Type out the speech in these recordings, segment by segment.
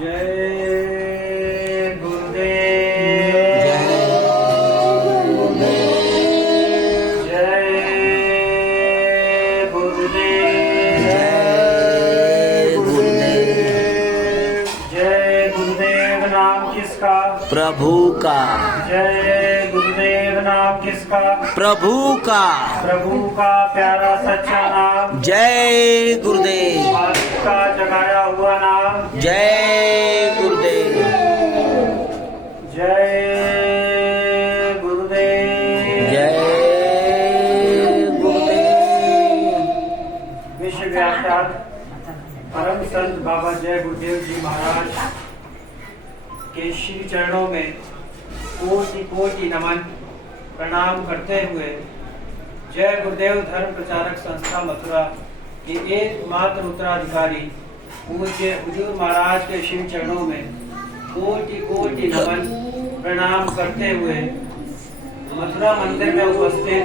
जय गुरुदेव। प्रभु का। जय गुरुदेव नाम किसका? प्रभु का। प्रभु का प्यारा सच्चा नाम। जय गुरुदेव। मालिक का जगाया हुआ नाम। जय गुरुदेव। जय गुरुदेव। जय गुरुदेव। विश्वव्याख्यात परम संत बाबा जय गुरुदेव जी महाराज के श्री चरणों में कोटि कोटि नमन प्रणाम करते हुए जय गुरुदेव धर्म प्रचारक संस्था मथुरा के एकमात्र उत्तराधिकारी पूज्य हुजूर महाराज के श्री चरणों में कोटि कोटि नमन प्रणाम करते हुए मथुरा मंदिर में उपस्थित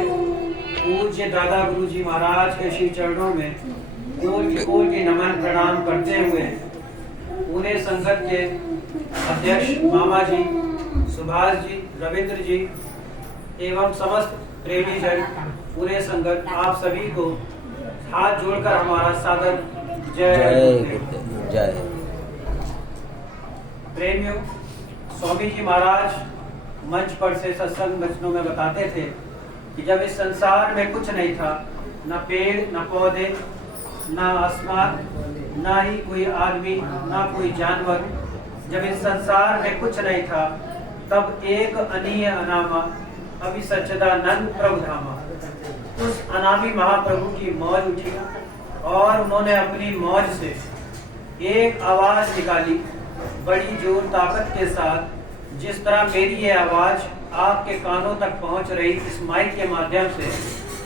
पूज्य दादा गुरु जी महाराज के श्री चरणों में कोटि कोटि नमन प्रणाम करते हुए पुणे संगत के अध्यक्ष मामा जी, सुभाष जी, रविंद्र जी एवं समस्त प्रेमी जन पूरे संगत आप सभी को हाथ जोड़कर हमारा सादर जय जय। प्रेमियों, स्वामी जी महाराज मंच पर से सत्संग वचनों में बताते थे कि जब इस संसार में कुछ नहीं था, न पेड़ न पौधे न आसमान, न ही कोई आदमी न कोई जानवर, जब इस संसार में कुछ नहीं था तब एक अनीय अनामा अभिसच्चिदानंद प्रभु धामा उस अनामी महाप्रभु की मौज उठी और उन्होंने अपनी मौज से एक आवाज निकाली बड़ी जोर ताकत के साथ। जिस तरह मेरी ये आवाज आपके कानों तक पहुंच रही इस माइक के माध्यम से,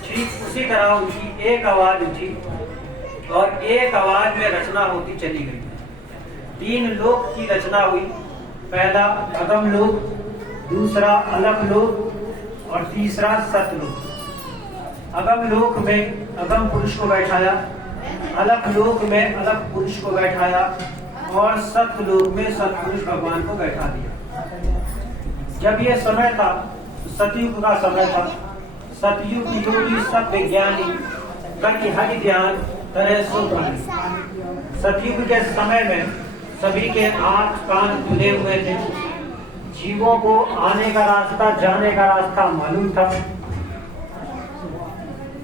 ठीक उसी तरह उनकी एक आवाज उठी और एक आवाज में रचना होती चली गई। 3 लोक की रचना हुई। पहला अगम लोक, दूसरा अलग लोक और तीसरा सतलोक। अगम लोक में अगम पुरुष को बैठाया, अलग लोक में अलग पुरुष को बैठाया और सतलोक में सतपुरुष भगवान को बैठा दिया। जब ये समय था, सतयुग का समय था। सतयुग की योगी सब विज्ञानी कल हरि ध्यान तरह सो प्रभु। सतयुग के समय में सभी के आंख कान खुले हुए थे। जीवों को आने का रास्ता जाने का रास्ता मालूम था।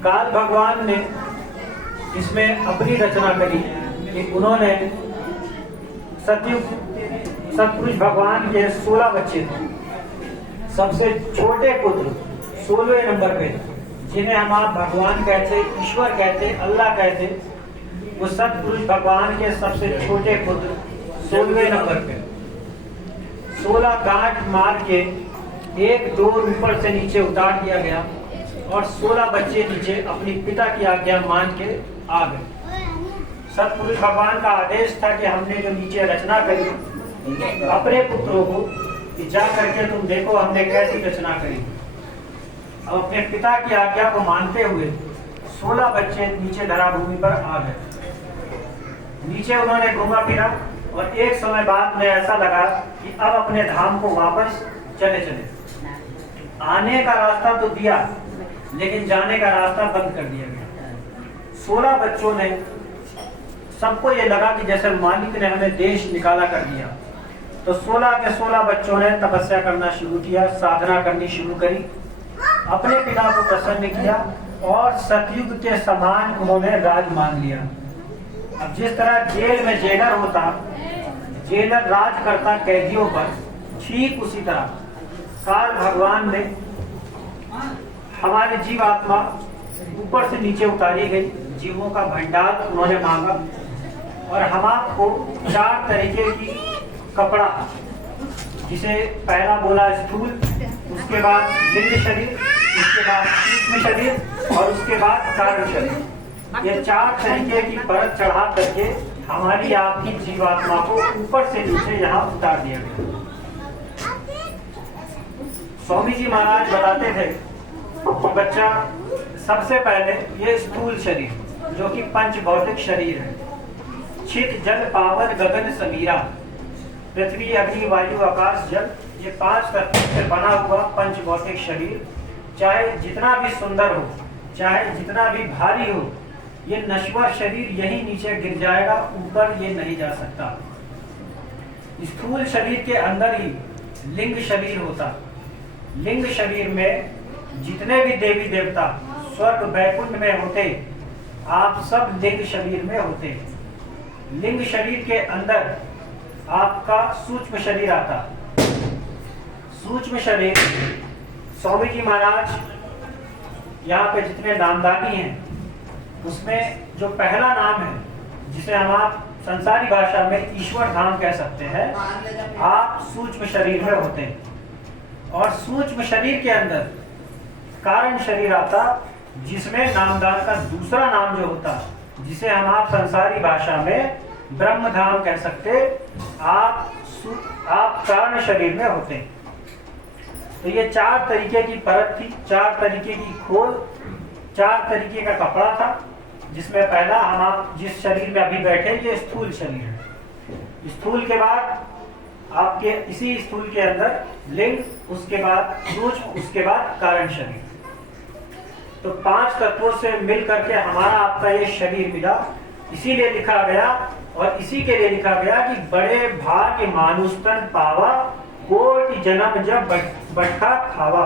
काल भगवान ने इसमें अपनी रचना करी कि उन्होंने सतपुरुष भगवान के 16 बच्चे थे। सबसे छोटे पुत्र 16वें नंबर पे, जिन्हें हम आप भगवान कहते, ईश्वर कहते, अल्लाह कहते, वो सतपुरुष भगवान के सबसे छोटे पुत्र 16वें नंबर पे 16 गांठ मार के एक डोर ऊपर से नीचे उतार दिया गया और 16 बच्चे नीचे अपनी पिता की आज्ञा मान के आ गए। सतपुरुष भगवान का आदेश था कि हमने जो नीचे रचना करी अपने पुत्रों को कि जा करके तुम देखो हमने कैसी रचना करी। अब अपने पिता की आज्ञा को मानते हुए 16 बच्चे नीचे धरा भूमि पर आ गए। नीचे उन्होंने घूमा फिरा और एक समय बाद में ऐसा लगा कि अब अपने धाम को वापस चले चले। आने का रास्ता तो दिया लेकिन जाने का रास्ता बंद कर दिया गया। 16 बच्चों ने, सबको ये लगा कि जैसे मालिक ने हमें देश निकाला कर दिया। तो 16 के 16 बच्चों ने तपस्या करना शुरू किया, साधना करनी शुरू करी, अपने पिता को प्रसन्न किया और सतयुग के समान उन्होंने राज मान लिया। अब जिस तरह जेल में जेलर होता, जेलर राज करता कैदियों पर, ठीक उसी तरह काल भगवान ने हमारे जीव आत्मा ऊपर से नीचे उतारी गई। जीवों का भंडार उन्होंने मांगा और हम आपको 4 तरीके की कपड़ा, जिसे पहला बोला स्थूल, उसके बाद लिंग शरीर, उसके बाद सूक्ष्म शरीर और उसके बाद कारण शरीर, ये 4 तरीके की परत चढ़ा करके हमारी आपकी जीवात्मा को ऊपर से नीचे यहाँ उतार दिया गया। स्वामी जी महाराज बताते थे कि बच्चा, सबसे पहले ये स्थूल शरीर जो कि पंच भौतिक शरीर है, छित जल पावन गगन समीरा, पृथ्वी, अग्नि, वायु, आकाश, जल, ये 5 तत्वों से बना हुआ पंचभौतिक शरीर चाहे जितना भी सुंदर हो, चाहे जितना भी भारी हो, ये नश्वर शरीर यही नीचे गिर जाएगा, ऊपर ये नहीं जा सकता। स्थूल शरीर के अंदर ही लिंग शरीर होता। लिंग शरीर में जितने भी देवी देवता स्वर्ग वैकुंठ में होते, आप सब लिंग शरीर में होते। लिंग शरीर के अंदर आपका सूक्ष्म शरीर आता। सूक्ष्म शरीर स्वामी जी महाराज यहाँ पे जितने नामदानी हैं, उसमें जो पहला नाम है, जिसे हम आप संसारी भाषा में ईश्वर धाम कह सकते हैं, आप सूक्ष्म शरीर में होते हैं। और सूक्ष्म शरीर के अंदर कारण शरीर आता, जिसमें नामदान का दूसरा नाम जो होता, जिसे हम आप संसारी भाषा में ब्रह्म धाम कह सकते, आप कारण शरीर में होते हैं। तो ये 4 तरीके की परत थी, 4 तरीके की खोल, 4 तरीके का कपड़ा था, जिसमें पहला हम आप जिस शरीर में अभी बैठे, ये स्थूल शरीर है। स्थूल के बाद आपके इसी स्थूल के अंदर लिंग, उसके बाद सूक्ष्म, उसके बाद कारण शरीर। तो 5 तत्वों से मिल करके हमारा आपका ये शरीर मिला। इसीलिए लिखा गया और इसी के लिए लिखा गया कि बड़े भाग्य मानुस्तन पावा, कोटि जन्म जब बैठा खावा।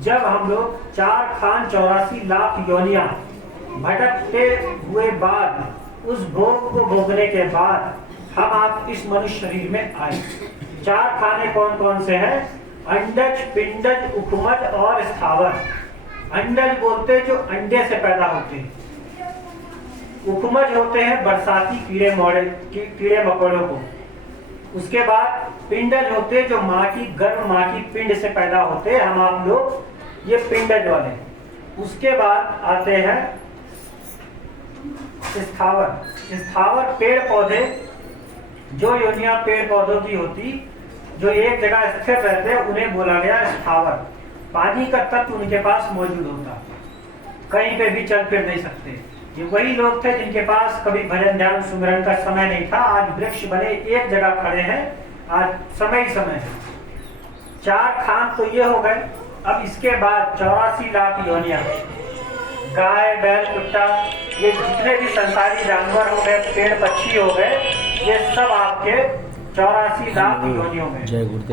जब हम लोग 4 खान 84 लाख योनियां भटकते हुए बाद, उस भोग को भोगने के बाद हम आप इस मनुष्य शरीर में आए। 4 खाने कौन कौन से हैं? अंडज, पिंडज, उपमज और स्थावर। अंडज बोलते जो अंडे से पैदा होते हैं। उपमज होते हैं बरसाती कीड़े मकोड़ों को। उसके बाद पिंडज होते जो माँ की गर्भ, माँ की पिंड से पैदा होते, हम आप लोग ये पिंडज वाले। उसके बाद आते हैं स्थावर। स्थावर पेड़ पौधे, जो योनियां पेड़ पौधों की होती, जो एक जगह स्थिर रहते, उन्हें बोला गया स्थावर। पानी का तत्व उनके पास मौजूद होता, कहीं पे भी चल फिर नहीं सकते। ये वही लोग थे जिनके पास कभी भजन ध्यान सुमिरन का समय नहीं था। आज वृक्ष बने एक जगह खड़े हैं, आज समय ही समय है। 4 खान तो ये हो गए। अब इसके बाद 84 लाख योनियां, गाय, बैल, कुत्ता, ये जितने भी संसारी जानवर हो गए, पेड़ पक्षी हो गए, ये सब आपके 84 लाख योनियों में।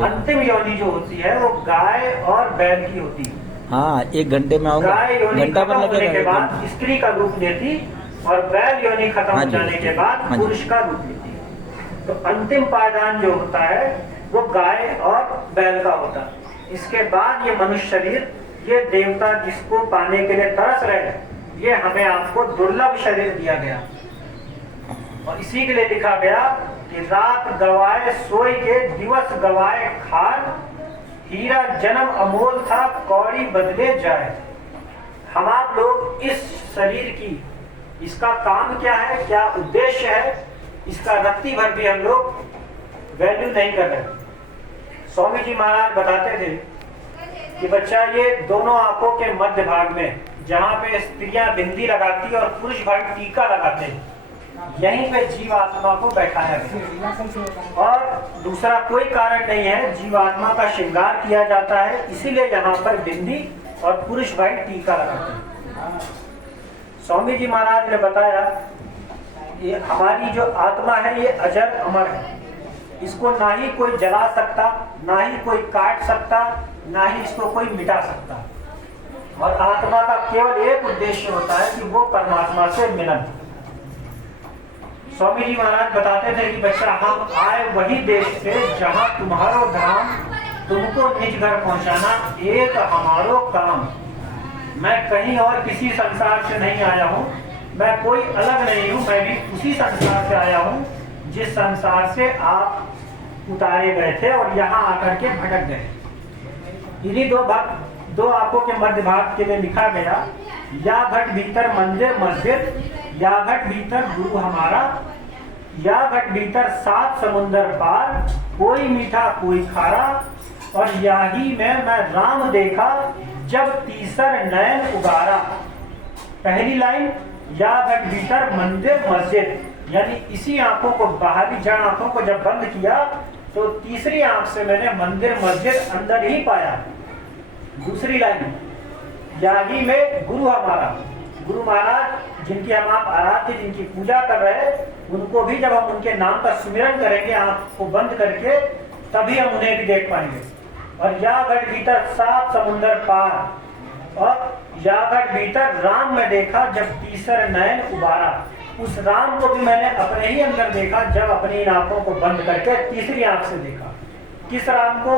अंतिम योनि जो होती है वो गाय और बैल की होती है। हाँ, 1 घंटे में आऊंगा। गाय योनि खत्म होने के बाद स्त्री का रूप लेती और बैल योनि खत्म हो जाने के बाद पुरुष का रूप लेती। तो अंतिम पायदान जो होता है वो गाय और बैल का होता। इसके बाद ये मनुष्य शरीर, ये देवता जिसको पाने के लिए तरस रहे, ये हमें आपको दुर्लभ शरीर दिया गया। और इसी के लिए लिखा गया कि रात गवाए सोई के, दिवस गवाए खान, हीरा जन्म अमोल था, कौड़ी बदले जाए। हम आप लोग इस शरीर की, इसका काम क्या है, क्या उद्देश्य है, इसका रत्ती भर भी हम लोग वैल्यू नहीं कर रहे। स्वामी जी महाराज बताते थे कि बच्चा, ये दोनों आंखों के मध्य भाग में, जहाँ पे स्त्रियां बिंदी लगाती और पुरुष भाई टीका लगाते हैं, यहीं पे जीवात्मा को बैठाया गया। और दूसरा कोई कारण नहीं है, जीवात्मा का श्रृंगार किया जाता है, इसीलिए यहाँ पर बिंदी और पुरुष भाई टीका लगाते हैं। स्वामी जी महाराज ने बताया, ये हमारी जो आत्मा है, ये अजर अमर है। इसको ना ही कोई जला सकता, ना ही कोई काट सकता, ना ही इसको कोई मिटा सकता। और आत्मा का केवल एक उद्देश्य होता है कि वो परमात्मा से मिलन। स्वामी जी महाराज बताते थे कि बच्चा, हम आए वही देश से जहां तुम्हारो धाम, तुमको निज घर पहुंचाना एक हमारो काम। मैं कहीं और किसी संसार से नहीं आया हूँ, मैं कोई अलग नहीं हूँ, मैं भी उसी संसार से आया हूँ जिस संसार से आप उतारे गए थे और यहाँ आकर के भटक गए। इन्हीं दो आंखों के मध्य भाग के लिए लिखा गया, या घट भीतर मंदिर मस्जिद, या घट भीतर गुरु हमारा, या घट भीतर 7 समुंदर पार, कोई मीठा कोई खारा, और याही में मैं राम देखा जब तीसर नयन उगारा। पहली लाइन, या घट भीतर मंदिर मस्जिद, यानी इसी आंखों को, बाहरी जड़ आंखों को जब बंद किया तो तीसरी आंख से मैंने मंदिर मस्जिद अंदर ही पाया। दूसरी लाइन, यागी में गुरु हमारा, गुरु महाराज जिनकी हम आप आराध्य, जिनकी पूजा कर रहे हैं, उनको भी जब हम उनके नाम का सुमिरन करेंगे आंख को बंद करके, तभी हम उन्हें भी देख पाएंगे। और या घट भीतर 7 समुंदर पार, और या घट भीतर राम में देखा जब तीसर नयन उबारा। उस राम को भी मैंने अपने ही अंदर देखा जब अपनी आंखों को बंद करके तीसरी आंख से देखा। किस राम को?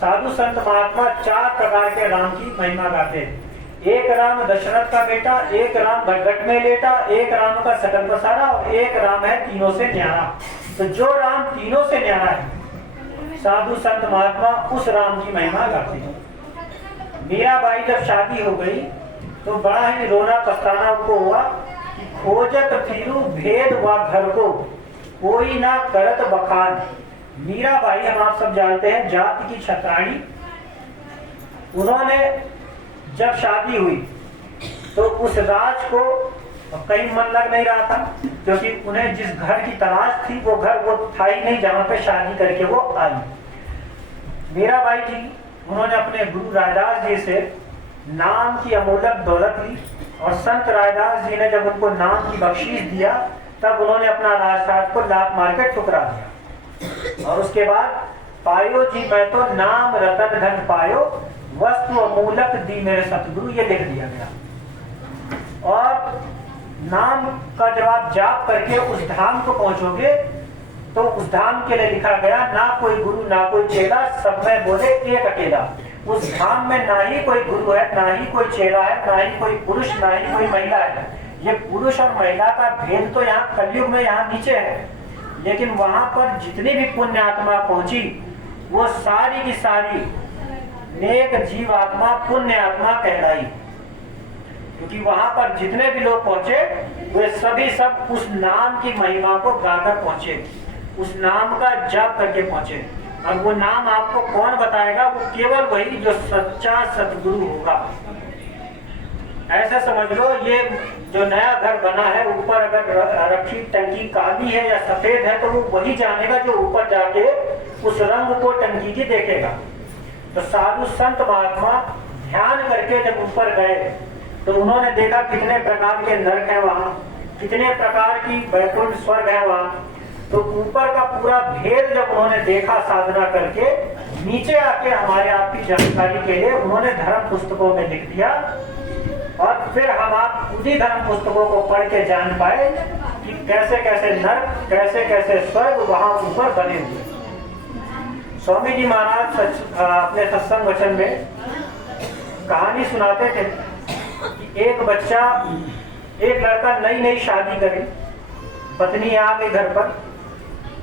साधु संत महात्मा 4 प्रकार के राम की महिमा गाते हैं। एक राम दशरथ का बेटा, एक राम घटघट में लेटा, एक राम का सकल पसारा, और एक राम है तीनों से न्यारा। तो जो राम तीनों से न्यारा है, साधु संत महात्मा उस राम की महिमा गाते हैं। मीराबाई जब शादी हो गई तो बड़ा ही रोना पछताना उनको हुआ कि खोजत फिरू भेद व घर को, कोई ना करत बखान। मीराबाई हम आप सब जानते हैं जाति की छत्राणी। उन्होंने जब शादी हुई तो उस राज को कहीं मन लग नहीं रहा था, क्योंकि उन्हें जिस घर की तलाश थी वो घर वो था ही नहीं जहां पे शादी करके वो आई। मीराबाई जी, उन्होंने अपने गुरु रायदास जी से नाम की अमूल्य दौलत ली, और संत रायदास जी ने जब उनको नाम की बख्शीश दिया तब उन्होंने अपना राजसाज को लात मार के ठुकरा दिया। और उसके बाद पायो जी मैं तो नाम रतन धन पायो, वस्तु अमूलक दी मेरे सतगुरु, ये लिख दिया गया। और नाम का जब आप जाप करके उस धाम को पहुंचोगे तो उस धाम के लिए लिखा गया, ना कोई गुरु ना कोई चेला, सब में बोले एक अकेला। उस धाम में ना ही कोई गुरु है, ना ही कोई चेला है, ना ही कोई पुरुष, ना ही कोई महिला है। ये पुरुष और महिला का भेद तो यहाँ कलयुग में यहाँ नीचे है, लेकिन वहां पर जितनी भी पुण्य आत्मा पहुंची वो सारी की सारी नेक जीव आत्मा पुण्य आत्मा कहलाई। क्योंकि वहां पर जितने भी लोग पहुंचे वे सभी सब उस नाम की महिमा को गाकर पहुंचे, उस नाम का जाप करके पहुंचे। और वो नाम आपको कौन बताएगा? वो केवल वही जो सच्चा सतगुरु होगा। ऐसा समझ लो, ये जो नया घर बना है, ऊपर अगर रखी टंकी काली है या सफेद है तो वो वही जानेगा जो ऊपर जाके उस रंग को टंकी की देखेगा। तो साधु संत महात्मा ध्यान करके जब ऊपर गए तो उन्होंने देखा कितने प्रकार के नरक है वहां, कितने प्रकार की वैकुंठ स्वर्ग है वहां। तो ऊपर का पूरा भेद जब उन्होंने देखा साधना करके, नीचे आके हमारे आपकी जानकारी के लिए उन्होंने धर्म पुस्तकों में लिख दिया। और फिर हम आप उन्हीं धर्म पुस्तकों को पढ़ के जान पाए कि कैसे कैसे नरक, कैसे कैसे स्वर्ग वहां ऊपर बने हुए। स्वामी जी महाराज अपने सत्संग वचन में कहानी सुनाते थे कि एक बच्चा, एक लड़का नई शादी करे, पत्नी आ गई घर पर,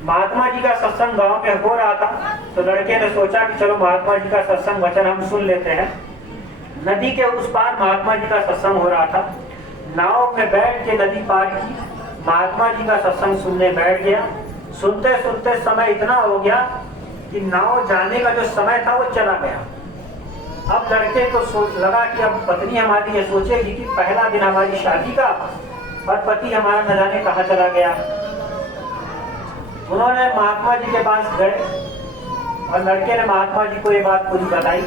महात्मा जी का सत्संग गांव में हो रहा था, तो लड़के ने सोचा कि चलो महात्मा जी का सत्संग वचन हम सुन लेते हैं। नदी के उस पार महात्मा जी का सत्संग हो रहा था, नाव में बैठ के नदी पार की, महात्मा जी का सत्संग सुनने बैठ गया। सुनते सुनते समय इतना हो गया कि नाव जाने का जो समय था वो चला गया। अब लड़के को लगा कि अब पत्नी हमारी ये सोचेगी कि पहला दिन हमारी शादी का और पति हमारा न जाने कहाँ चला गया। उन्होंने महात्मा जी के पास गए और लड़के ने महात्मा जी को ये बात पूरी बताई।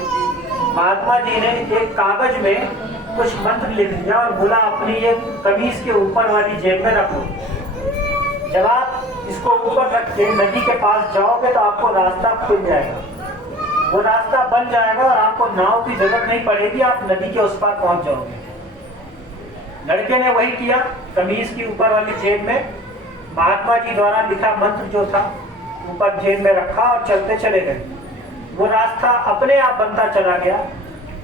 महात्मा जी ने एक कागज में कुछ मंत्र लिख दिया और बोला अपनी ये कमीज के ऊपर वाली जेब में रखो। जब आप इसको ऊपर रख के नदी के पास जाओगे तो आपको रास्ता खुल जाएगा, वो रास्ता बन जाएगा और आपको नाव की जरूरत नहीं पड़ेगी, आप नदी के उस पार पहुंच जाओगे। लड़के ने वही किया, कमीज की ऊपर वाली जेब में महात्मा जी द्वारा लिखा मंत्र जो था ऊपर जेब में रखा और चलते चले गए। वो रास्ता अपने आप बनता चला गया।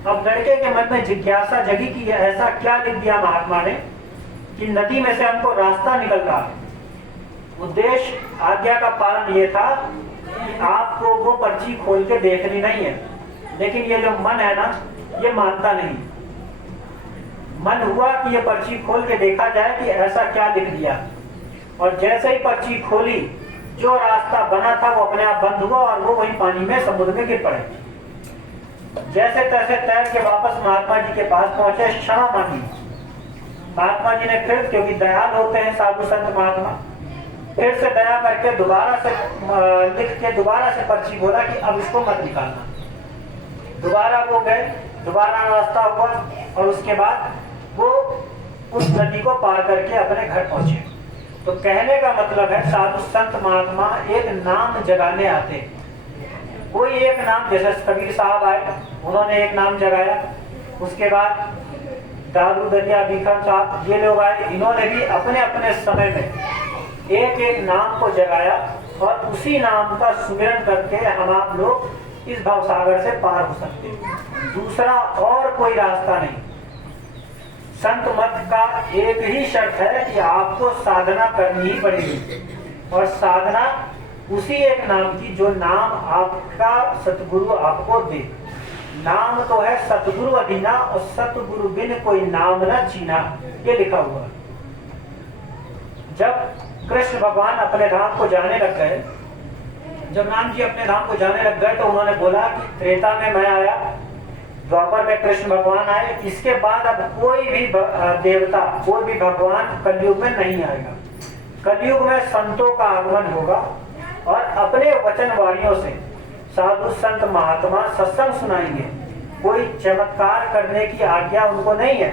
अब लड़के के मन में जिज्ञासा जगी कि ऐसा क्या लिख दिया महात्मा ने कि नदी में से हमको रास्ता निकल रहा है। उद्देश्य आज्ञा का पालन ये था कि आपको वो पर्ची खोल के देखनी नहीं है, लेकिन ये जो मन है ना, ये मानता नहीं। मन हुआ कि ये पर्ची खोल के देखा जाए कि ऐसा क्या लिख दिया, और जैसे ही पर्ची खोली जो रास्ता बना था वो अपने आप बंद हुआ और वो वही पानी में समुद्र में गिर पड़े। जैसे तैसे तैर के वापस महात्मा जी के पास पहुंचे, क्षमा मांगी। महात्मा जी ने फिर, क्योंकि दयाल होते हैं साधु संत महात्मा, फिर से दया करके दोबारा से लिख के दोबारा से पर्ची बोला कि अब इसको मत निकालना। दोबारा वो गए, दोबारा रास्ता हुआ और उसके बाद वो उस नदी को पार करके अपने घर पहुंचे। तो कहने का मतलब है साधु संत महात्मा एक नाम जगाने आते। कोई एक नाम, जैसे कबीर साहब आए, उन्होंने एक नाम जगाया। उसके बाद दारू दरिया बीखम साहब, ये लोग आए, इन्होंने भी अपने अपने समय में एक एक नाम को जगाया और उसी नाम का सुमिरन करके हम आप लोग इस भवसागर से पार हो सकते हैं। दूसरा और कोई रास्ता नहीं। संत मत का एक ही शर्त है कि आपको साधना करनी ही पड़ेगी, और साधना उसी एक नाम की जो नाम आपका सतगुरु आपको दे। नाम तो है सतगुरु अधीना और सतगुरु बिन कोई नाम न चीना, ये लिखा हुआ। जब कृष्ण भगवान अपने धाम को जाने लग गए, जब राम जी अपने धाम को जाने लग गए, तो उन्होंने बोला कि त्रेता में मैं आया, द्वापर में कृष्ण भगवान आए, इसके बाद अब कोई भी देवता, कोई भी भगवान कलयुग में नहीं आएगा। कलयुग में संतों का आगमन होगा और अपने वचन वाणियों से साधु संत महात्मा सत्संग सुनाएंगे। कोई चमत्कार करने की आज्ञा उनको नहीं है।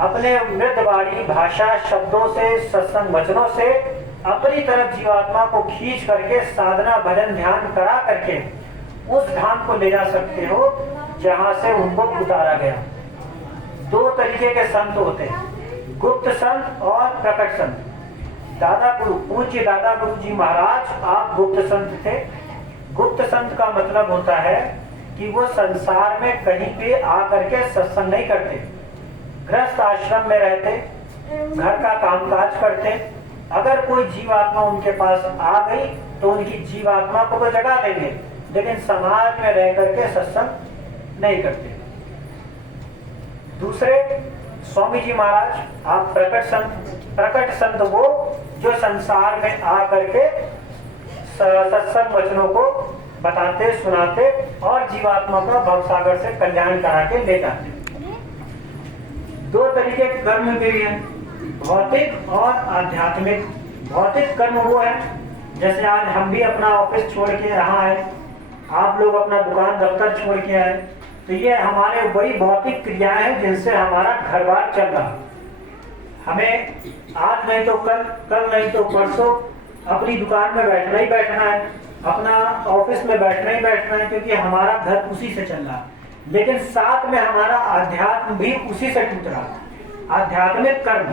अपने मृदवाणी भाषा शब्दों से, सत्संग वचनों से अपनी तरफ जीवात्मा को खींच करके साधना भजन ध्यान करा करके उस धाम को ले जा सकते हो जहां से उनको उतारा गया। दो तरीके के संत होते हैं, गुप्त संत और प्रकट संत। दादा गुरु, पूज्य दादा गुरु जी महाराज आप गुप्त संत थे। गुप्त संत का मतलब होता है कि वो संसार में कहीं पे आकर के सत्संग नहीं करते, गृहस्थ आश्रम में रहते, घर का कामकाज करते। अगर कोई जीवात्मा उनके पास आ गई तो उनकी जीवात्मा को वो जगा देंगे, लेकिन समाज में रह करके सत्संग नहीं करते। दूसरे स्वामी जी महाराज आप प्रकट संत। प्रकट संत वो जो संसार में आ करके सत्संग वचनों को बताते, सुनाते और जीवात्मा का भवसागर से कल्याण करा के ले जाते। दो तरीके के कर्म भी हैं, भौतिक और आध्यात्मिक। भौतिक कर्म वो है, जैसे आज हम भी अपना ऑफिस छोड़ के यहाँ आए, आप लोग अपना दुकान दफ्तर छोड़ के आए, तो ये हमारे वही भौतिक क्रियाएं हैं जिनसे हमारा घर बार चल रहा। हमें आज नहीं तो कल, कल नहीं तो परसों अपनी दुकान में बैठना ही बैठना है, अपना ऑफिस में बैठना ही बैठना है, क्योंकि हमारा घर उसी से चल रहा। लेकिन साथ में हमारा अध्यात्म भी उसी से टूट रहा। आध्यात्मिक कर्म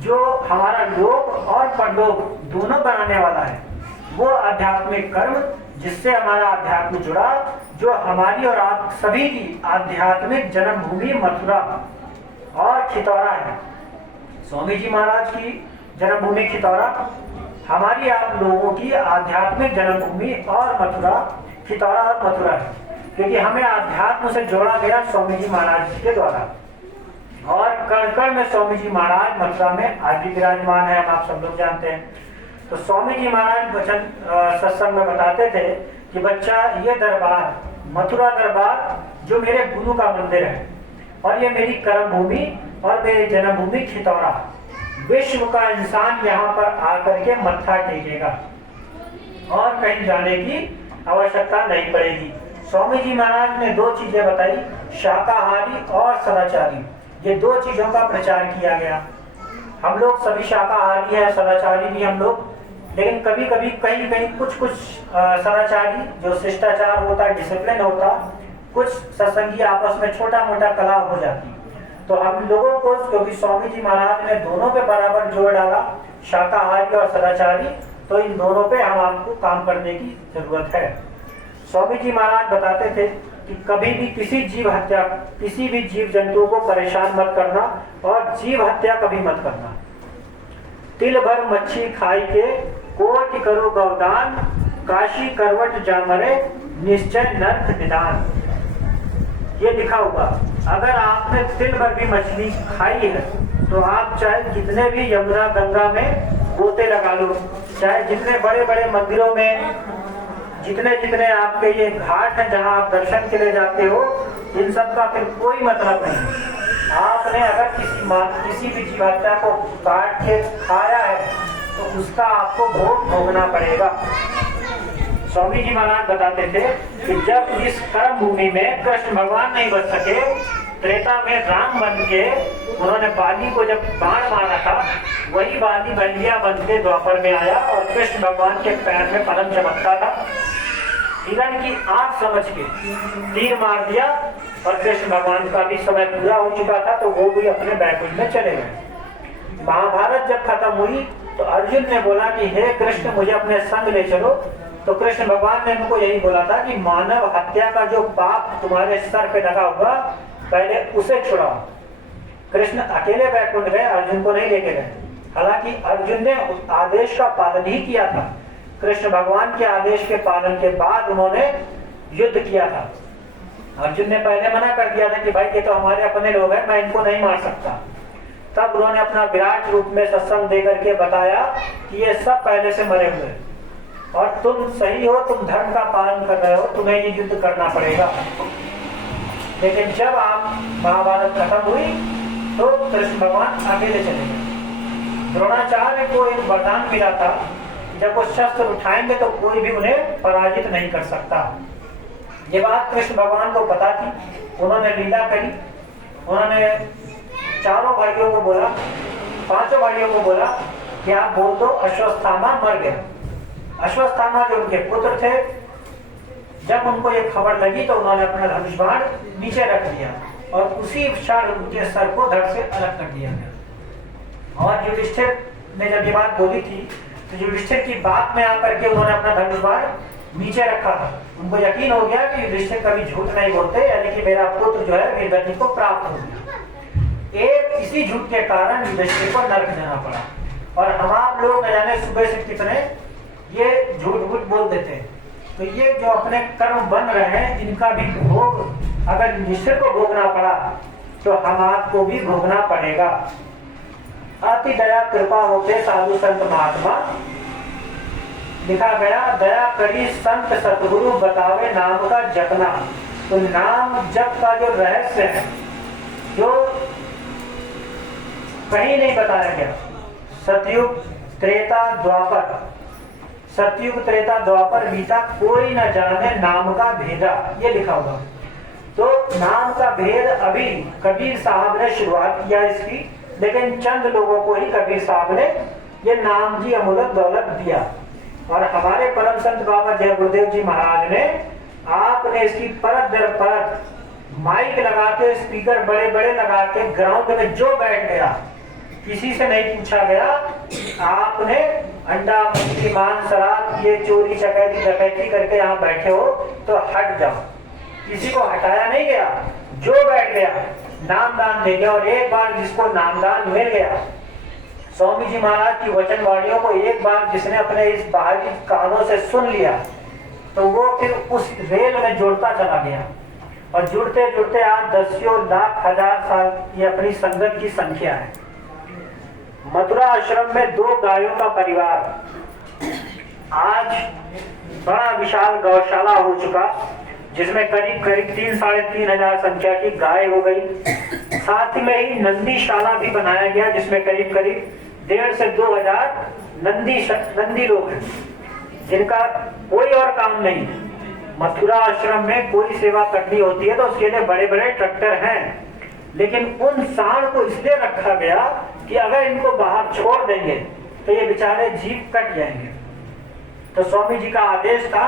जो हमारा लोक और परलोक दोनों बनाने वाला है, वो आध्यात्मिक कर्म जिससे हमारा अध्यात्म जुड़ा, जो हमारी और आप सभी की आध्यात्मिक जन्मभूमि मथुरा और खितौरा है। स्वामी जी महाराज की जन्मभूमि खितौरा, हमारी आप लोगों की आध्यात्मिक जन्मभूमि और मथुरा, खितौरा और मथुरा है, क्योंकि हमें आध्यात्म से जोड़ा गया स्वामी जी महाराज जी के द्वारा। और कण कण में स्वामी जी महाराज मथुरा में आज भी विराजमान है, हम आप सब लोग जानते हैं। तो स्वामी जी महाराज वचन सत्संग में बताते थे कि बच्चा, ये दरबार मथुरा दरबार जो मेरे गुरु का मंदिर है, और ये मेरी कर्म भूमि और मेरी जन्मभूमि खितौरा, विश्व का इंसान यहाँ पर आकर के मत्था टेकेगा और कहीं जाने की आवश्यकता नहीं पड़ेगी। स्वामी जी महाराज ने दो चीजें बताई, शाकाहारी और सदाचारी। ये दो चीजों का प्रचार किया गया। हम लोग सभी शाकाहारी हैं, सदाचारी भी हम लोग, लेकिन कभी कभी कहीं कहीं कुछ सदाचारी जो शिष्टाचार होता है, डिसिप्लिन होता, कुछ सत्संगी आपस में छोटा मोटा कला हो जाती। तो हम लोगों को, क्योंकि स्वामी जी महाराज ने दोनों पे बराबर जोर डाला, शाकाहारी और सदाचारी, तो इन दोनों पे हम आपको काम करने की जरूरत है। स्वामी जी महाराज बताते थे कि कभी भी किसी भी जीव जंतु को परेशान मत करना और जीव हत्या कभी मत करना। तिल भर मच्छी खाई के कोटि करो गौदान, काशी करवट जामरे निश्चय नर्क निदान। ये लिखा हुआ। अगर आपने तिल भर भी मछली खाई है तो आप चाहे जितने भी यमुना गंगा में गोते लगा लो, चाहे जितने बड़े बड़े मंदिरों में, जितने आपके ये घाट हैं जहां आप दर्शन के लिए जाते हो, इन सब का फिर कोई मतलब नहीं। आपने अगर किसी भी जीवात्मा को काट के खाया है तो उसका आपको भोग भोगना पड़ेगा। स्वामी जी महाराज बताते थे कि जब इस कर्म भूमि में कृष्ण भगवान नहीं बच सके, त्रेता में राम बन के उन्होंने बाली को जब बाण मारा था, वही बाली बंदिया बन के द्वापर में आया और कृष्ण भगवान के पैर में पलंग चमकता था। हिरण की आंख समझ के तीर मार दिया और कृष्ण भगवान का भी समय पूरा हो चुका था, तो वो भी अपने बैकुंठ में चले गए। महाभारत जब खत्म हुई तो अर्जुन ने बोला कि हे कृष्ण, मुझे अपने संग ले चलो। तो कृष्ण भगवान ने उनको यही बोला था कि मानव हत्या का जो पाप तुम्हारे सर पे लगा हुआ, पहले उसे छुड़ाओ। कृष्ण अकेले बैकुंठ गए, अर्जुन को नहीं लेके गए। हालांकि अर्जुन ने उस आदेश का पालन ही किया था। कृष्ण भगवान के आदेश के पालन के बाद उन्होंने युद्ध किया था। अर्जुन ने पहले मना कर दिया था कि भाई ये तो हमारे अपने लोग हैं, मैं इनको नहीं मार सकता। तब उन्होंने अपना विराट रूप में सत्संग दे करके बताया कि ये सब पहले से मरे हुए और तुम सही हो, तुम धर्म का पालन कर रहे हो, तुम्हें ये युद्ध करना पड़ेगा। लेकिन जब आप महाभारत खत्म हुई तो कृष्ण भगवान अकेले चले गए। द्रोणाचार्य को एक वरदान मिला था, जब वो शस्त्र उठाएंगे तो कोई भी उन्हें पराजित नहीं कर सकता। ये बात कृष्ण भगवान को पता थी। उन्होंने लीला करी, उन्होंने चारों भाइयों को बोला, पांचों भाइयों को बोला कि आप बोल दो अश्वत्थामा मर गया। अश्वत्थामा जो उनके पुत्र थे, जब उनको ये खबर लगी तो उन्होंने अपना धनुष बाण नीचे रख दिया और उसी क्षण उनके सर को धड़ से अलग कर दिया गया। और युधिष्ठिर ने जब ये बात बोली थी तो युधिष्ठिर की बात में आकर के उन्होंने अपना धनुष बाण नीचे रखा था। उनको यकीन हो गया कि युधिष्ठिर कभी झूठ नहीं बोलते, यानी कि मेरा पुत्र जो है वीरगति को प्राप्त हो गया। एक इसी झूठ के कारण युधिष्ठिर को नरक जाना पड़ा। और हम आप लोग न जाने सुबह से कितने ये झूठ मूठ बोल देते हैं। तो ये जो अपने कर्म बन रहे हैं, इनका भी भोग अगर युधिष्ठिर को भोगना पड़ा तो हम आपको भी भोगना पड़ेगा। अति दया कृपा होते साधु संत महात्मा, लिखा गया दया करी संत सतगुरु बतावे नाम का जपना। तो नाम जप का जो रहस्य है, जो कहीं नहीं बताया गया, सतयुग त्रेता द्वापर, सतयुग त्रेता द्वापर बीता कोई न जाने नाम का भेदा, ये लिखा हुआ। तो नाम का भेद अभी कबीर साहब ने शुरुआत किया इसकी, लेकिन चंद लोगों को ही कबीर साहब ने ये नाम की अमूल्य दौलत दिया। और हमारे परम संत बाबा जय गुरुदेव जी महाराज ने आपने इसकी परत दर परत माइक लगा के, स्पीकर बड़े बड़े लगा के, ग्राउंड में जो बैठ गया, किसी से नहीं पूछा गया आपने अंडा मछली मांस शराब ये चोरी चकैती डकैती करके यहाँ बैठे हो तो हट जाओ, किसी को हटाया नहीं गया। जो बैठ गया नामदान दे गया। और एक बार जिसको नामदान मिल गया, स्वामी जी महाराज की वचनवाणियों को एक बार जिसने अपने इस बाहरी कानों से सुन लिया, तो वो फिर उस रेल में जुड़ता चला गया। और जुड़ते जुड़ते आज दसियों लाख हजार साल ये अपनी संगत की संख्या है। मथुरा आश्रम में 2 गायों का परिवार आज बड़ा विशाल गौशाला हो चुका, जिसमें करीब करीब 3-3.5 हजार संख्या की गाय हो गई। साथ में ही नंदीशाला भी बनाया गया, जिसमें करीब करीब 1.5 से 2 हजार नंदी लोग हैं, जिनका कोई और काम नहीं। मथुरा आश्रम में कोई सेवा करनी होती है तो उसके लिए बड़े बड़े ट्रैक्टर हैं, लेकिन उन सांड को इसलिए रखा गया कि अगर इनको बाहर छोड़ देंगे तो ये बेचारे जीव कट जाएंगे। तो स्वामी जी का आदेश था,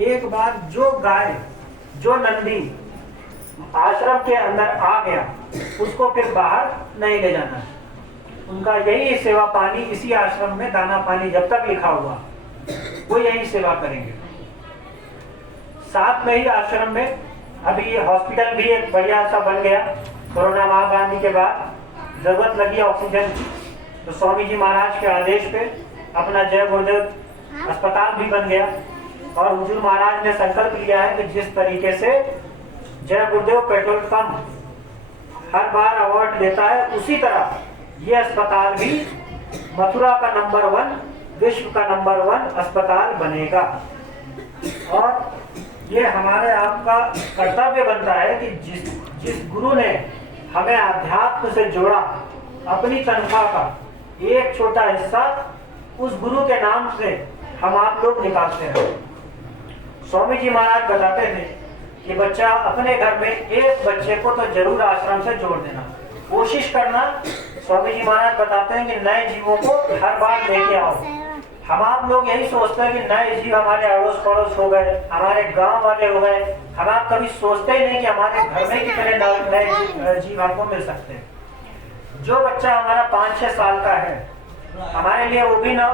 एक बार जो गाय जो नंदी आश्रम के अंदर आ गया उसको फिर बाहर नहीं ले जाना। उनका यही सेवा पानी, इसी आश्रम में दाना पानी जब तक लिखा हुआ वो यही सेवा करेंगे। साथ में ही आश्रम में अभी हॉस्पिटल भी एक बढ़िया सा बन गया। कोरोना महामारी के बाद जरूरत लगी ऑक्सीजन की, तो स्वामी जी महाराज के आदेश पे अपना जय गुरुदेव अस्पताल भी बन गया। और हुजूर महाराज ने संकल्प लिया है कि जिस तरीके से जय गुरुदेव पेट्रोल पंप हर बार अवार्ड देता है, उसी तरह ये अस्पताल भी मथुरा का नंबर 1, विश्व का नंबर 1 अस्पताल बनेगा। और ये हमारे आपका कर्तव्य बनता है कि जिस गुरु ने हमें आध्यात्म से जोड़ा, अपनी तनख्वाह का एक छोटा हिस्सा उस गुरु के नाम से हम आप लोग निकालते हैं। स्वामी जी महाराज बताते थे कि बच्चा अपने घर में एक बच्चे को तो जरूर आश्रम से जोड़ देना, कोशिश करना। स्वामी जी महाराज बताते हैं कि नए जीवों को हर बार लेके आओ। हम आप लोग यही सोचते हैं कि नए जीव हमारे अड़ोस पड़ोस हो गए, हमारे गांव वाले हो गए, हम आप कभी सोचते ही नहीं कि हमारे घर में कितने नए जीव हमको मिल सकते हैं। जो बच्चा हमारा 5-6 साल का है, हमारे लिए वो भी ना,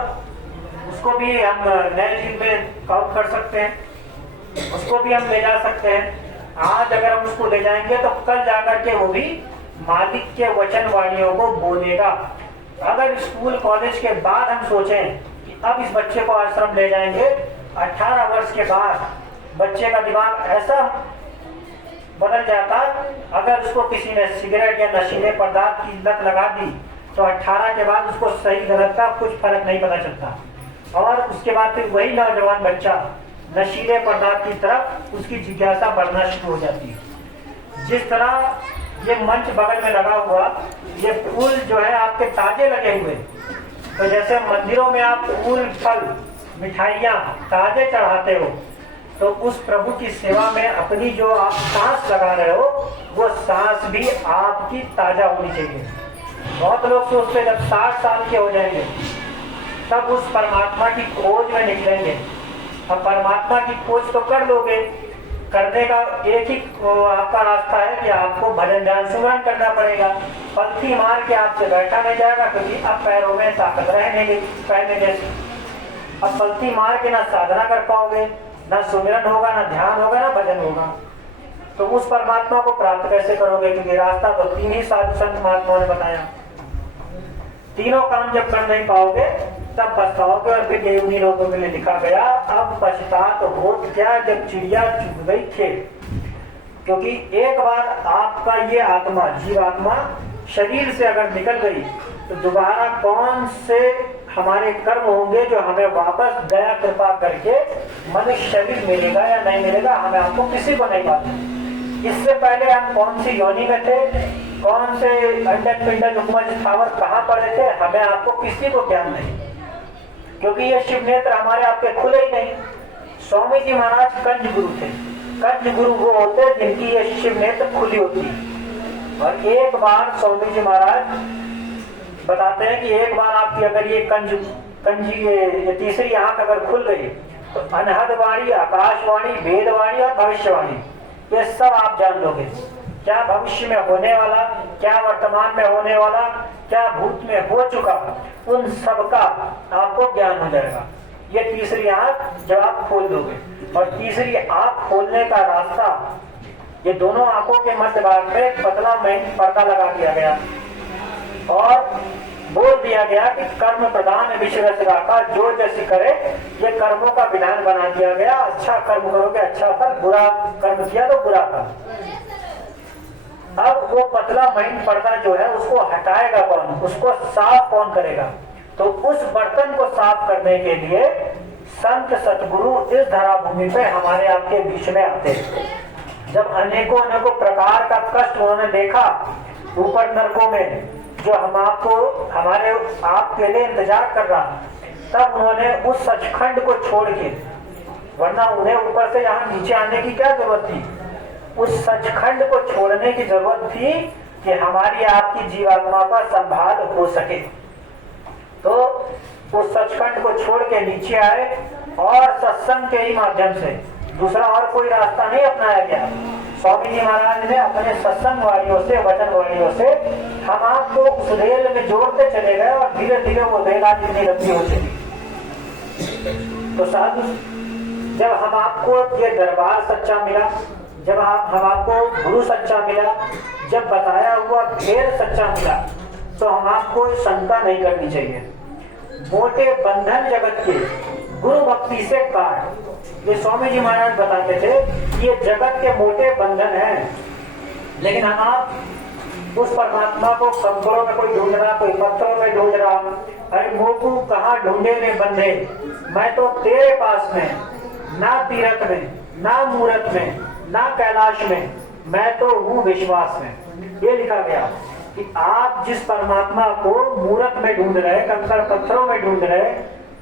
उसको भी हम नए जीव में काउंट कर सकते हैं, उसको भी हम ले जा सकते हैं। आज अगर हम उसको ले जाएंगे तो कल जाकर के वो भी मालिक के वचन वाणियों को बोलेगा। अगर स्कूल कॉलेज के बाद हम सोचें कि अब इस बच्चे को आश्रम ले जाएंगे, 18 वर्ष के बाद बच्चे का दिमाग ऐसा बदल जाता, अगर उसको किसी ने सिगरेट या नशीले पदार्थ की लत लगा दी तो 18 के बाद उसको सही गलत का कुछ फर्क नहीं पता चलता, और उसके बाद फिर वही नौजवान बच्चा नशीले पदार्थ की तरफ उसकी जिज्ञासा बढ़ना शुरू हो जाती है। जिस तरह ये मंच बगल में लगा हुआ, ये फूल जो है आपके ताजे लगे हुए, तो जैसे मंदिरों में आप फूल फल मिठाइयाँ ताजे चढ़ाते हो, तो उस प्रभु की सेवा में अपनी जो आप सांस लगा रहे हो, वो सांस भी आपकी ताजा होनी चाहिए। बहुत लोग सोचते हैं जब 60 साल के हो जाएंगे तब उस परमात्मा की खोज में निकलेंगे। अब परमात्मा की खोज तो कर लोगे, करने का एक ही आपका रास्ता है कि आपको भजन ध्यान सुमरन करना पड़ेगा। पलथी मार के आपसे बैठा नहीं जाएगा, क्योंकि अब पैरों में ताकत रहने की पहले जैसी। अब पलथी मार के ना साधना कर पाओगे, ना सुमिरन होगा, ना ध्यान होगा, ना भजन होगा, तो उस परमात्मा को प्राप्त कैसे करोगे? क्योंकि रास्ता तो 3 ही साधु संत महात्माओं ने बताया। तीनों काम जब कर नहीं पाओगे तब पछताओगे, और फिर उन्हीं लोगों के लिए लिखा गया, अब पछतात हो क्या जब चिड़िया चुग गई खेत। क्योंकि एक बार आपका ये आत्मा, जीवात्मा शरीर से अगर निकल गई तो दोबारा कौन से हमारे कर्म होंगे जो हमें वापस दया कृपा करके मनुष्य शरीर मिलेगा या नहीं मिलेगा, हमें आपको किसी को नहीं मालूम। इससे पहले हम कौन सी योनि में थे, कौन से अंडन पिंडन उपमज स्थावर कहाँ पड़े थे, हमें आपको किसी को ज्ञान नहीं, क्योंकि ये शिव नेत्र हमारे आपके खुले ही नहीं। स्वामी जी महाराज कंज गुरु थे। कंज गुरु वो होते जिनकी ये शिव नेत्र खुली होती है। और एक बार स्वामी जी महाराज बताते हैं कि एक बार आपकी अगर ये कंजी ये तीसरी आंख अगर खुल गई तो अनहद वाणी, आकाशवाणी, वेदवाणी और भविष्यवाणी, ये सब आप जान लोगे। क्या भविष्य में होने वाला, क्या वर्तमान में होने वाला, क्या भूत में हो चुका, उन सब का आपको ज्ञान हो जाएगा। ये तीसरी आंख जब आप खोल दोगे, और तीसरी आंख खोलने का रास्ता, ये दोनों आंखों के मध्य भाग में पतला में पर्दा लगा दिया गया और बोल दिया गया कि कर्म प्रधान विषय का जो जैसे करे, ये कर्मों का विधान बना दिया गया। अच्छा कर्म करोगे अच्छा फल, बुरा कर्म किया तो बुरा फल। अब वो पतला महीन पर्दा जो है उसको हटाएगा कौन, उसको साफ कौन करेगा? तो उस बर्तन को साफ करने के लिए संत सतगुरु इस धराभूमि पे हमारे आपके बीच में आते हैं। जब अनेकों प्रकार का कष्ट उन्होंने देखा ऊपर नरकों में, जो हम आपको हमारे आपके लिए इंतजार कर रहा, तब उन्होंने उस सचखंड को छोड़ के, वरना उन्हें ऊपर से यहाँ नीचे आने की क्या जरूरत थी, उस सचखंड को छोड़ने की जरूरत थी कि हमारी आपकी जीवात्मा का संभाल हो सके। तो उस सचखंड को छोड़ के नीचे आए और सत्संग के ही माध्यम से, दूसरा और कोई रास्ता नहीं अपनाया गया। स्वामी जी महाराज ने अपने सत्संग वाणियों से, वचन वाणियों से हम आपको उस रेल में जोड़ते चले गए और धीरे धीरे वो रेल आज इतनी लंबी हो चली। तो साधु, जब हम आपको ये दरबार सच्चा मिला, जब हम आपको गुरु सच्चा मिला, जब बताया हुआ भेद सच्चा मिला, तो हम आपको शंका नहीं करनी चाहिए। मोटे बंधन जगत के गुरु भक्ति से काट, ये स्वामी जी महाराज बताते थे कि ये जगत के मोटे बंधन हैं, लेकिन हम आप उस परमात्मा को कंकड़ों में कोई ढूंढ रहा, कोई पत्थरों में ढूंढ रहा। अरे मोकू कहाँ ढूंढे में बंधे, मैं तो तेरे पास में, ना तीरथ में, ना मूरत में, ना कैलाश में, मैं तो हूँ विश्वास में। ये लिखा गया। कि आप जिस परमात्मा को मूरत में ढूंढ रहे, कंकड़ पत्थरों में ढूंढ रहे,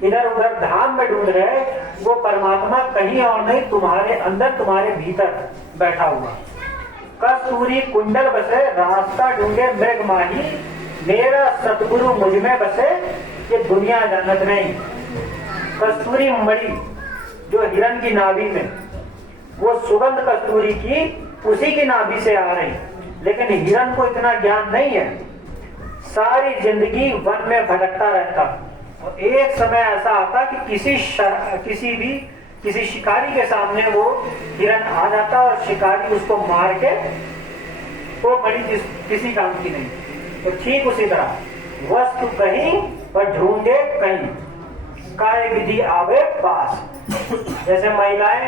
इधर उधर धाम में ढूंढ रहे, वो परमात्मा कहीं और नहीं, तुम्हारे अंदर, तुम्हारे भीतर बैठा हुआ। कस्तूरी कुंडल बसे, रास्ता ढूंढे मृग माही, मेरा सतगुरु मुझ में बसे, ये दुनिया जानत नहीं। कस्तूरी मणि जो हिरण की नाभि में, वो सुगंध कस्तूरी की उसी की नाभि से आ रही, लेकिन हिरण को इतना ज्ञान नहीं है। सारी जिंदगी वन में भटकता रहता, और एक समय ऐसा आता कि किसी शिकारी के सामने वो हिरण आ जाता और शिकारी उसको मार के, वो बड़ी किसी काम की नहीं। तो ठीक उसी तरह वस्तु कहीं पर ढूंढे कहीं, काय विधि आवे पास। जैसे महिलाएं,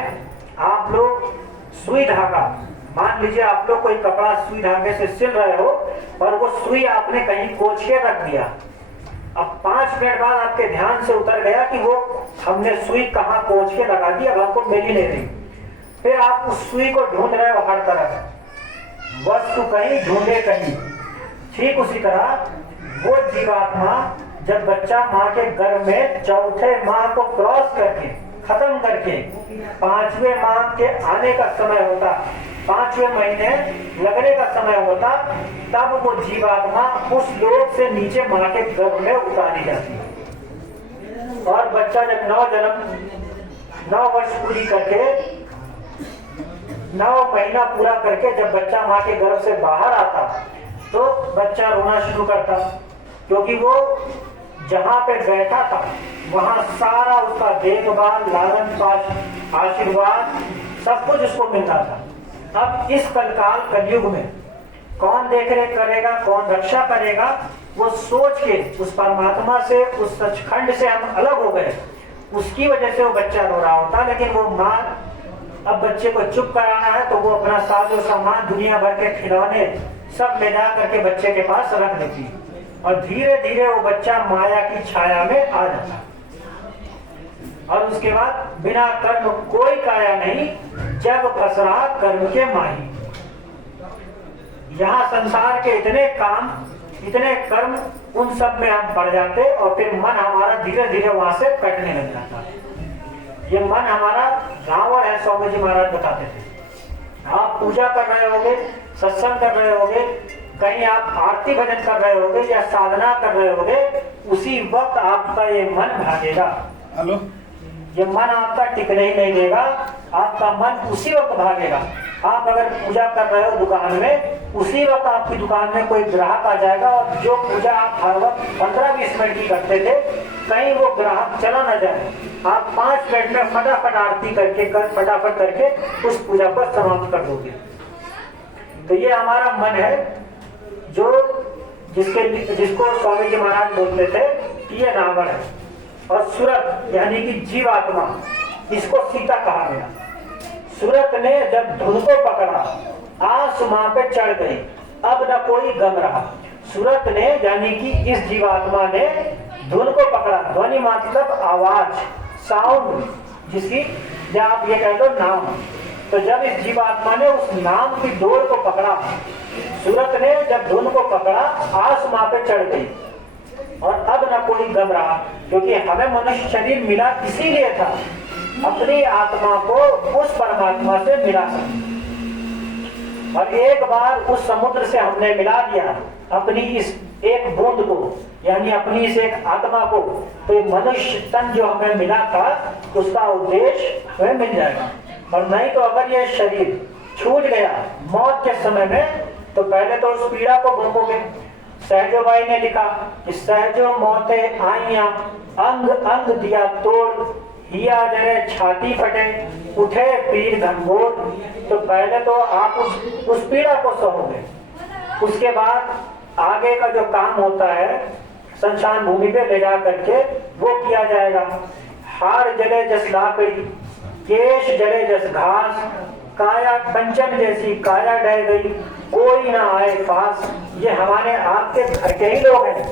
आप लोग सुई धागा, मान लीजिए आप लोग कोई कपड़ा सुई धागे से सिल रहे हो और वो सुई आपने कहीं कोच के रख दिया। अब 5 मिनट बाद आपके ध्यान से उतर गया कि वो हमने सुई कहाँ कोच के लगा दी, अब हमको मिल ही नहीं रही। फिर आप उस सुई को ढूंढ रहे हो हर तरफ, वस्तु कहीं ढूंढे कहीं। ठीक उसी तरह वो जीवात्मा जब बच्चा माँ के गर्भ में चौथे माह को क्रॉस करके, खत्म करके 5वें माह के आने का समय होता, 5वें महीने लगने का समय होता, तब वो जीवात्मा उस लोक से नीचे माँ के गर्भ में उतारी जाती है। और बच्चा जब 9 वर्ष पूरी करके, 9 महीना पूरा करके जब बच्चा माँ के गर्भ से बाहर आता, तो बच्चा रोना शुरू करता, क्योंकि वो जहाँ पे बैठा था वहां सारा उसका देखभाल, लालन पालन, आशीर्वाद सब कुछ उसको मिल रहा था। अब इस कलकाल कलयुग में कौन देख रेख करेगा, कौन रक्षा करेगा, वो सोच के उस परमात्मा से, उस सचखंड से हम अलग हो गए, उसकी वजह से वो बच्चा रो रहा होता। लेकिन वो माँ अब बच्चे को चुप कराना है तो वो अपना साजो सामान, दुनिया भर के खिलौने सब ले जा करके बच्चे के पास रख देती, और धीरे धीरे वो बच्चा माया की छाया में आ जाता। और उसके बाद बिना कर्म कोई काया नहीं, जब फसरा कर्म के माही। यहाँ संसार के इतने काम, इतने कर्म, उन सब में हम पड़ जाते, और फिर मन हमारा धीरे धीरे वहां से कटने लग जाता। ये मन हमारा रावण है, स्वामी जी महाराज बताते थे। आप पूजा कर रहे होगे, सत्संग कर रहे होगे, कहीं आप आरती भजन कर रहे होगे या साधना कर रहे होगे, उसी वक्त आपका ये मन भागेगा। हेलो, ये मन आपका टिकने ही नहीं देगा, आपका मन उसी वक्त भागेगा। आप अगर पूजा कर रहे हो दुकान में, उसी वक्त आपकी दुकान में कोई ग्राहक आ जाएगा, और जो पूजा आप हर वक्त 15-20 मिनट की करते थे, कहीं वो ग्राहक चला न जाए, आप 5 मिनट में फटाफट आरती करके, फटाफट करके उस पूजा को समाप्त कर दोगे। तो ये हमारा मन है, जो जिसको स्वामी जी महाराज बोलते थे कि ये रावण है। और सूरत यानी कि जीवात्मा, इसको सीता कहा गया। सूरत ने जब धुन को पकड़ा, आसमां पे चढ़ गई, अब न कोई गम रहा। सूरत ने यानी कि इस जीवात्मा ने धुन को पकड़ा, ध्वनि मतलब आवाज, साउंड, जिसकी या आप ये कह दो नाम। तो जब इस जीवात्मा ने उस नाम की डोर को पकड़ा, सूरत ने जब धुन को पकड़ा, आसमां पे चढ़ गई, और अब न कोई गम रहा। क्योंकि हमें मनुष्य शरीर मिला इसीलिए था, अपनी आत्मा को उस परमात्मा से मिला। और एक बार उस समुद्र से हमने मिला दिया अपनी इस एक बूंद को, यानी अपनी इस एक आत्मा को, तो मनुष्य तन जो हमें मिला था, उसका उद्देश्य हमें मिल जाएगा। और नहीं तो अगर ये शरीर छूट गया मौत के समय में, तो पहले तो उस पीड़ा को भोगोगे। सहजो भाई ने लिखा कि सहजो मौते आइया, अंग अंग दिया तोड़, हिया जरे छाती फटे, उठे पीर घनघोर। तो पहले तो आप उस पीड़ा को सहोगे, उसके बाद आगे का जो काम होता है शमशान भूमि पे ले जा करके वो किया जाएगा। हार जले जस लाकड़ी, केश जले जस घास, काया कंचन जैसी काया ढह गई, कोई ना आए पास। ये हमारे आपके घर के ही लोग हैं।